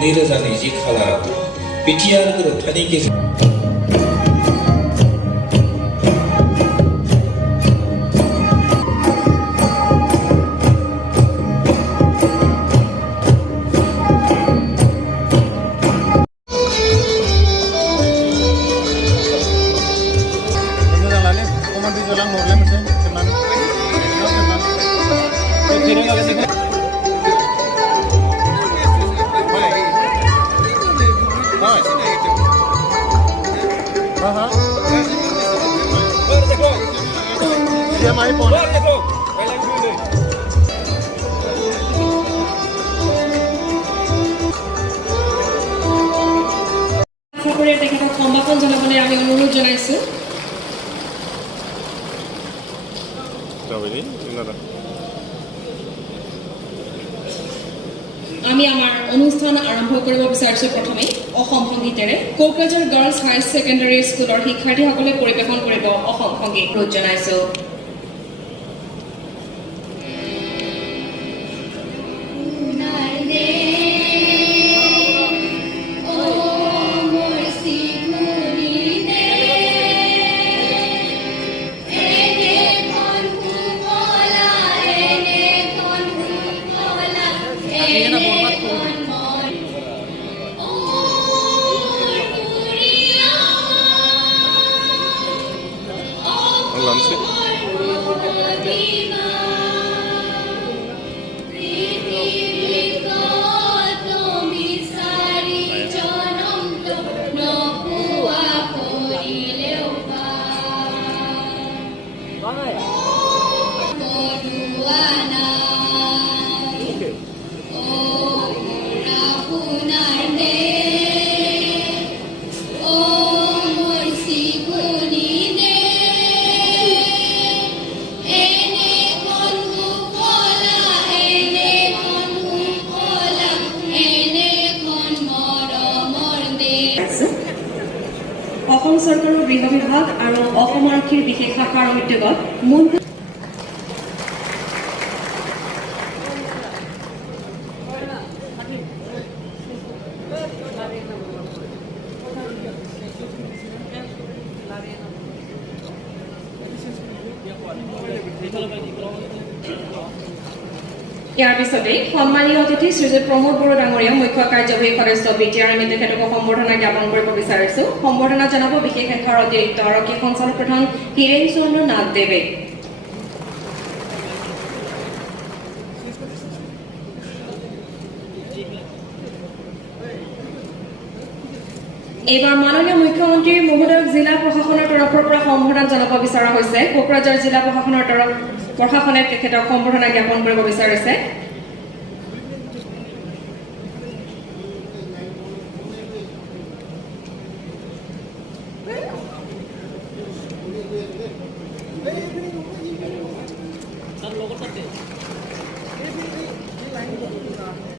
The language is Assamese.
2024 खालाराव बिटिआर गोरोबथानि गेजेरजों সম্ভাষণ জনাবলৈ আমি অনুৰোধ জনাইছোঁ। আমি আমাৰ অনুষ্ঠান আৰম্ভ কৰিব বিচাৰিছোঁ। প্ৰথমে অসম সংগীতেৰে কোকৰাঝাৰ গাৰ্লছ হাই ছেকেণ্ডাৰী স্কুলৰ শিক্ষাৰ্থীসকলে পৰিৱেশন কৰিব অসম সংগীত। অনুৰোধ জনাইছোঁ। অসম চৰকাৰৰ গৃহ বিভাগ আৰু অসম আৰক্ষীৰ বিশেষ শাখাৰ উদ্যোগত মূল ইয়াৰ পিছতে সন্মানীয় অতিথি শ্ৰীযুত প্ৰমোদ বড়ো ডাঙৰীয়া মুখ্য কাৰ্যবাহী সদস্য বিটিআৰ আমি তেখেতক সম্বৰ্ধনা জ্ঞাপন কৰিব বিচাৰিছো। সম্বৰ্ধনা জনাব বিশেষ শাখাৰ অতিৰিক্ত আৰক্ষী সঞ্চালক প্ৰধান হীৰেন চন্দ্ৰ নাথদেৱে। এইবাৰ মাননীয় মুখ্যমন্ত্ৰী মহোদয়ক জিলা প্ৰশাসনৰ তৰফৰ পৰা সম্বৰ্ধনা জনাব বিচৰা হৈছে। কোকৰাঝাৰ জিলা প্ৰশাসনৰ প্ৰশাসনে তেখেতক সম্বৰ্ধনা জ্ঞাপন কৰিব বিচাৰিছে। Satu logo